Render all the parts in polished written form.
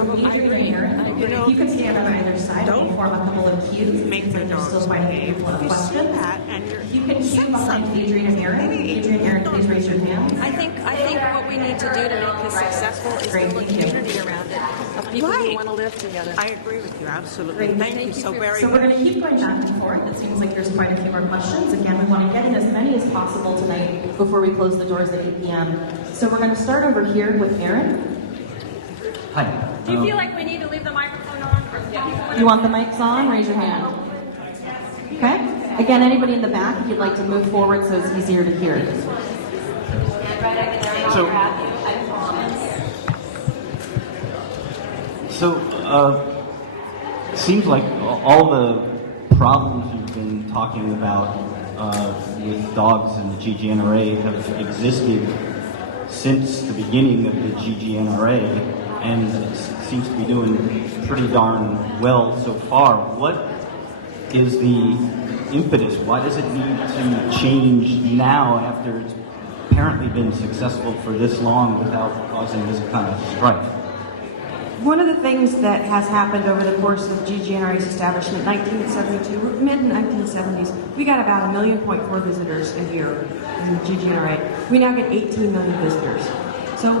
Adrian and Aaron, if you can stand on either side, we'll form a couple of cues. Make the dogs still fighting for a question. If you can cue behind Adrian and Aaron. Adrian and Aaron, please raise your hands. I think what we need to do to make this successful is build a community around it of people who want to live together. I agree with you, absolutely. Thank you so very much. So we're going to keep going back and forth. It seems like there's quite a few more questions. Again, we want to get in as many as possible tonight before we close the doors at 8 p.m. So we're going to start over here with Aaron. Hi. Do you feel like we need to leave the microphone on? You want the mics on? Raise your hand. Okay. Again, anybody in the back, if you'd like to move forward so it's easier to hear. It seems like all the problems you've been talking about with dogs and the GGNRA have existed since the beginning of the GGNRA, and it seems to be doing pretty darn well so far. What is the impetus? Why does it need to change now after it's apparently been successful for this long without causing this kind of strife? One of the things that has happened over the course of GGNRA's establishment, 1972, mid-1970s, we got about 1.4 million visitors a year in GGNRA. We now get 18 million visitors. So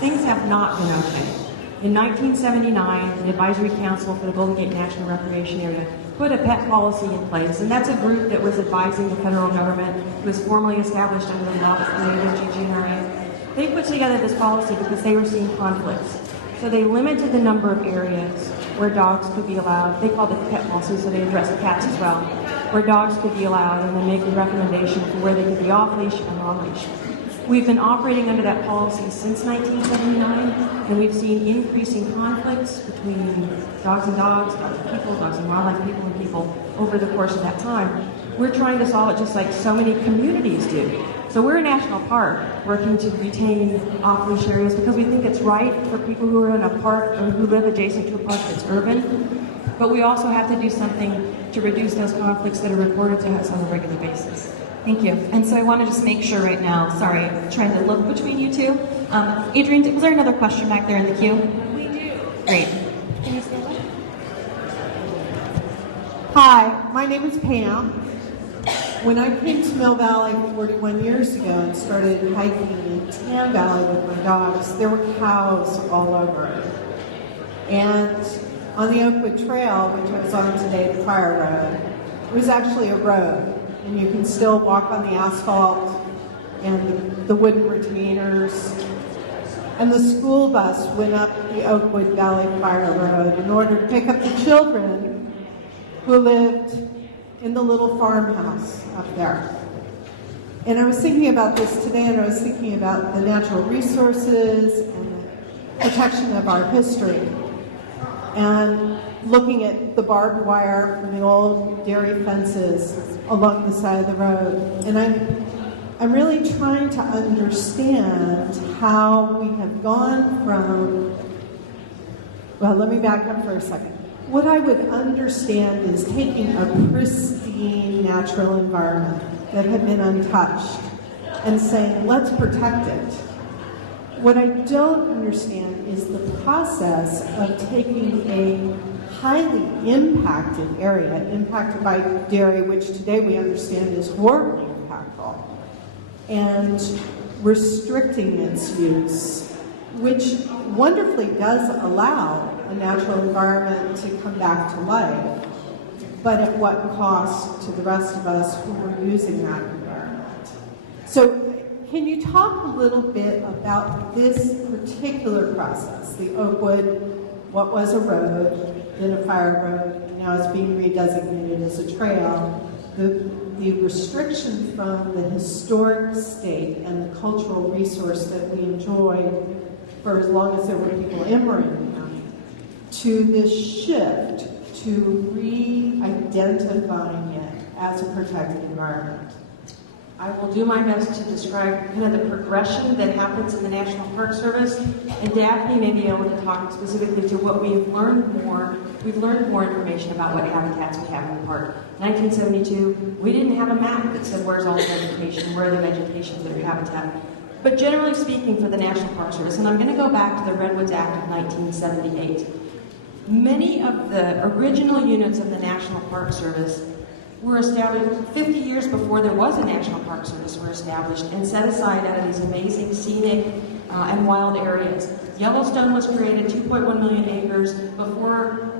things have not been okay. In 1979, the Advisory Council for the Golden Gate National Recreation Area put a pet policy in place, and that's a group that was advising the federal government. It was formally established under the law that created GGNRA. They put together this policy because they were seeing conflicts. So they limited the number of areas where dogs could be allowed. They called it pet policy, so they addressed cats as well, where dogs could be allowed, and then make a recommendation for where they could be off-leash and on-leash. We've been operating under that policy since 1979, and we've seen increasing conflicts between dogs and dogs, dogs and people, dogs and wildlife, people and people over the course of that time. We're trying to solve it just like so many communities do. So we're a national park working to retain off-leash areas because we think it's right for people who are in a park or who live adjacent to a park that's urban. But we also have to do something to reduce those conflicts that are reported to us on a regular basis. Thank you. And so I want to just make sure right now, sorry, trying to look between you two. Adrian, was there another question back there in the queue? We do. Great. Can you stand up? Hi, my name is Pam. When I came to Mill Valley 41 years ago and started hiking in Tan Valley with my dogs, there were cows all over it. And on the Oakwood Trail, which I was on today, the fire road, it was actually a road. And you can still walk on the asphalt and the wooden retainers. And the school bus went up the Oakwood Valley Fire Road in order to pick up the children who lived in the little farmhouse up there. And I was thinking about this today, and I was thinking about the natural resources and the protection of our history. And looking at the barbed wire from the old dairy fences along the side of the road. And I'm really trying to understand how we have gone from, well, let me back up for a second. What I would understand is taking a pristine natural environment that had been untouched and saying, let's protect it. What I don't understand is the process of taking a highly impacted area, impacted by dairy, which today we understand is horribly impactful, and restricting its use, which wonderfully does allow a natural environment to come back to life, but at what cost to the rest of us who are using that environment. So can you talk a little bit about this particular process, the Oakwood, what was a road, then a fire road, now it's being redesignated as a trail, the restriction from the historic state and the cultural resource that we enjoyed for as long as there were people in Marin County, to this shift to re-identifying it as a protected environment. I will do my best to describe kind of the progression that happens in the National Park Service, and Daphne may be able to talk specifically to what we've learned more. We've learned more information about what habitats we have in the park. 1972, we didn't have a map that said where's all the vegetation, where are the vegetations that are habitat. But generally speaking, for the National Park Service, and I'm going to go back to the Redwoods Act of 1978, many of the original units of the National Park Service were established 50 years before there was a National Park Service, were established and set aside out of these amazing scenic and wild areas. Yellowstone was created, 2.1 million acres, before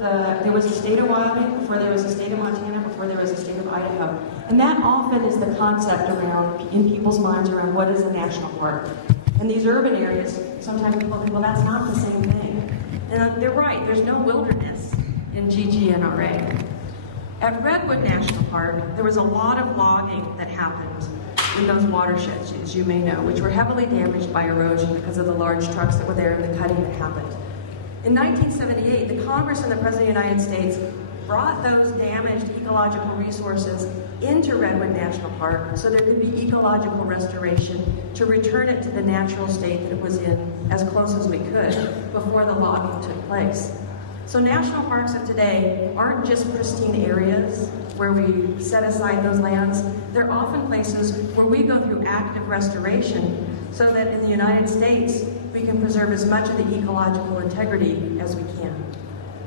there was a state of Wyoming, before there was a state of Montana, before there was a state of Idaho. And that often is the concept around, in people's minds, around what is a national park. And these urban areas, sometimes people think, well, that's not the same thing. And they're right, there's no wilderness in GGNRA. At Redwood National Park, there was a lot of logging that happened in those watersheds, as you may know, which were heavily damaged by erosion because of the large trucks that were there and the cutting that happened. In 1978, the Congress and the President of the United States brought those damaged ecological resources into Redwood National Park so there could be ecological restoration to return it to the natural state that it was in as close as we could before the logging took place. So national parks of today aren't just pristine areas where we set aside those lands. They're often places where we go through active restoration so that in the United States we can preserve as much of the ecological integrity as we can.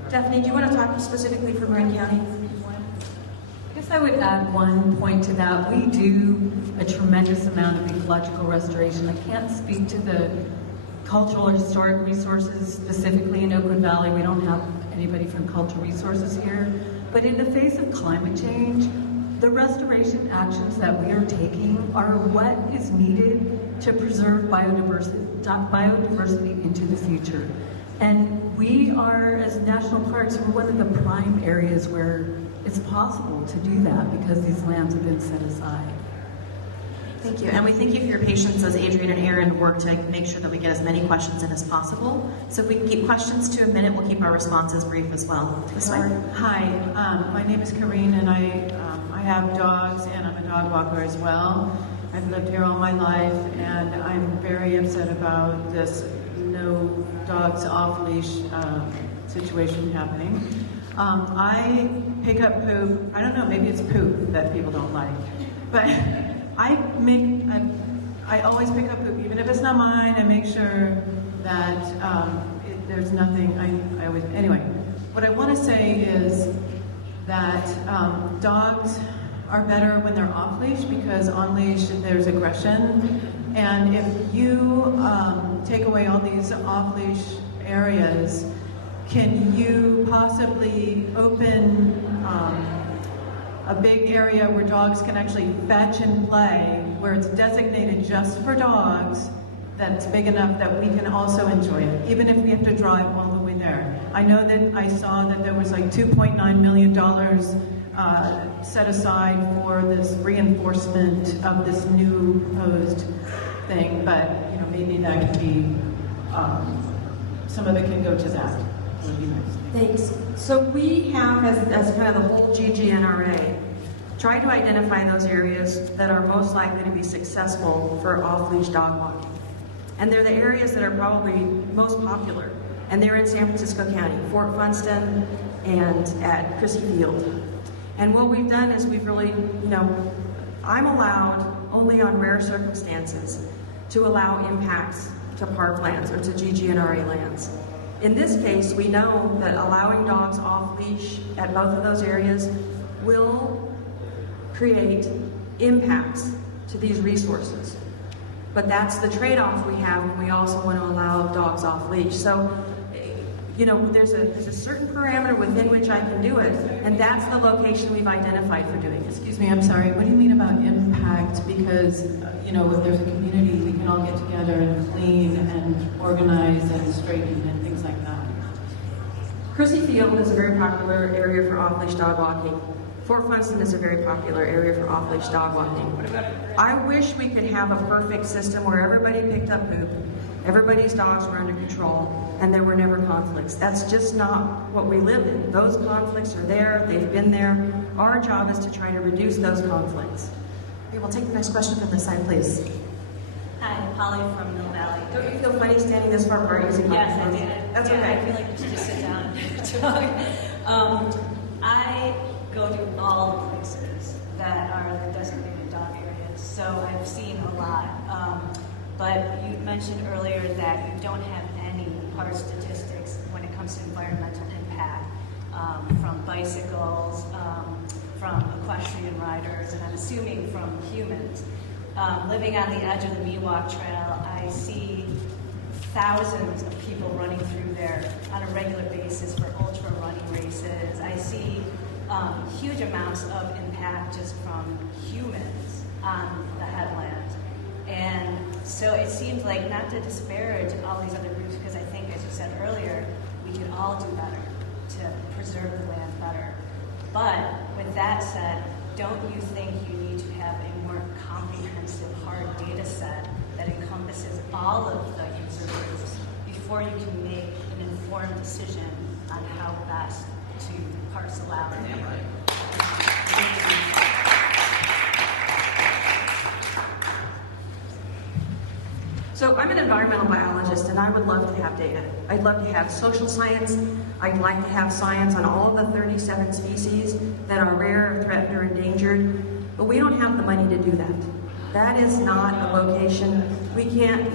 Daphne, do you want to talk specifically for Marin County? I guess I would add one point to that. We do a tremendous amount of ecological restoration. I can't speak to the cultural or historic resources specifically in Oakland Valley. We don't have anybody from cultural resources here. But in the face of climate change, the restoration actions that we are taking are what is needed to preserve biodiversity into the future. And we are, as national parks, we're one of the prime areas where it's possible to do that because these lands have been set aside. Thank you. And we thank you for your patience as Adrian and Aaron work to make sure that we get as many questions in as possible. So if we can keep questions to a minute, we'll keep our responses brief as well. This way. Hi, my name is Karine, and I have dogs, and I'm a dog walker as well. I've lived here all my life, and I'm very upset about this no dogs off leash situation happening. I pick up poop. I don't know, maybe it's poop that people don't like, but I always pick up poop, even if it's not mine. I make sure that there's nothing. I always anyway. What I want to say is that dogs are better when they're off leash because on leash there's aggression, and if you take away all these off leash areas, can you possibly open a big area where dogs can actually fetch and play, where it's designated just for dogs, that's big enough that we can also enjoy it, even if we have to drive all the way there. I know that I saw that there was like $2.9 million set aside for this reinforcement of this new proposed thing, but you know, maybe that could be, some of it can go to that. That would be nice. Thanks. So we have, as kind of the whole GGNRA, tried to identify those areas that are most likely to be successful for off-leash dog walking. And they're the areas that are probably most popular. And they're in San Francisco County, Fort Funston and at Crissy Field. And what we've done is we've really, you know, I'm allowed only on rare circumstances to allow impacts to park lands or to GGNRA lands. In this case, we know that allowing dogs off leash at both of those areas will create impacts to these resources. But that's the trade-off we have when we also want to allow dogs off leash. So, you know, there's a certain parameter within which I can do it, and that's the location we've identified for doing it. Excuse me, I'm sorry. What do you mean about impact? Because, you know, if there's a community, we can all get together and clean and organize and straighten and things like that. Crissy Field is a very popular area for off-leash dog walking. Fort Funston is a very popular area for off-leash dog walking. I wish we could have a perfect system where everybody picked up poop, everybody's dogs were under control, and there were never conflicts. That's just not what we live in. Those conflicts are there, they've been there. Our job is to try to reduce those conflicts. Okay, we'll take the next question from this side, please. Hi, Polly from Mill Valley. Don't you feel funny standing this far apart using Yes, I microphones? did. That's yeah, okay. I feel like we should just sit down and talk. I go to all the places that are the designated dog areas, so I've seen a lot. but you mentioned earlier that you don't have any hard statistics when it comes to environmental impact from bicycles, from equestrian riders, and I'm assuming from humans. Living on the edge of the Miwok Trail, I see thousands of people running through there on a regular basis for ultra running races. I see huge amounts of impact just from humans on the headland. And so it seems like, not to disparage all these other groups, because I think, as you said earlier, we can all do better to preserve the land better. But with that said, don't you think you need to have a more comprehensive, hard data set that encompasses all of the user groups before you can make an informed decision on how best to parcel out the neighborhood? So I'm an environmental biologist, and I would love to have data. I'd love to have social science. I'd like to have science on all of the 37 species that are rare, threatened, or endangered, but we don't have the money to do that. That is not a vocation. We can't,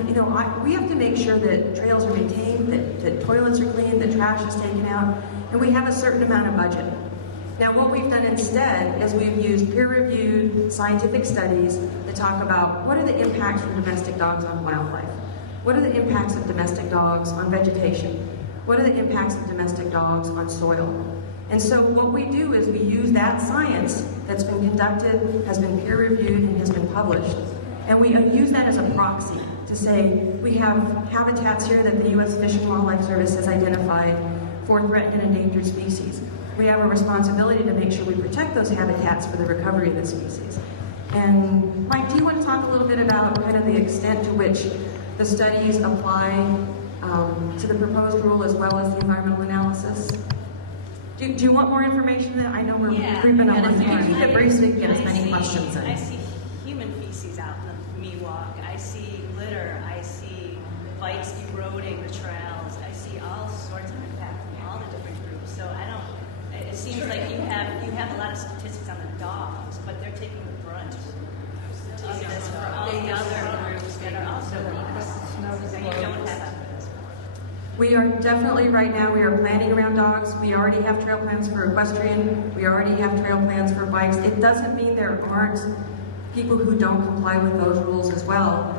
we have to make sure that trails are maintained, that toilets are clean, that trash is taken out, and we have a certain amount of budget. Now, what we've done instead is we've used peer-reviewed scientific studies that talk about what are the impacts from domestic dogs on wildlife? What are the impacts of domestic dogs on vegetation? What are the impacts of domestic dogs on soil? And so what we do is we use that science that's been conducted, has been peer-reviewed, and has been published, and we use that as a proxy to say we have habitats here that the U.S. Fish and Wildlife Service has identified for threatened and endangered species. We have a responsibility to make sure we protect those habitats for the recovery of the species. And Mike, do you want to talk a little bit about kind of the extent to which the studies apply to the proposed rule as well as the environmental analysis? Do you want more information? I know we're creeping up on time. Keep it brief so we can get as many questions in. I see human feces out in the Miwok. I see litter. I see bikes eroding the trails. I see all sorts of impact from all the different groups. So I don't. It seems like you have a lot of statistics on the dogs, but they're taking the brunt of this for all the other groups that are also weak. And you don't have evidence. We are definitely, right now, we are planning around dogs. We already have trail plans for equestrian. We already have trail plans for bikes. It doesn't mean there aren't people who don't comply with those rules as well.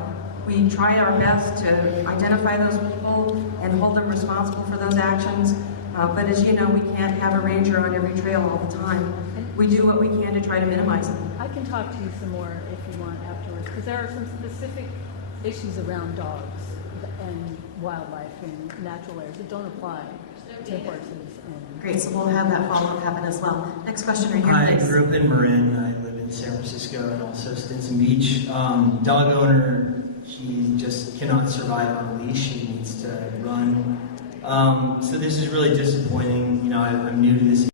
We try our best to identify those people and hold them responsible for those actions. But as you know, we can't have a ranger on every trail all the time. We do what we can to try to minimize them. I can talk to you some more if you want afterwards, because there are some specific issues around dogs and wildlife and natural areas that don't apply to horses. Great, so we'll have that follow-up happen as well. Next question right here, I please. grew up in Marin. I live in San Francisco and also Stinson Beach. Dog owner, she just cannot survive on a leash. She needs to run. So this is really disappointing. I'm new to this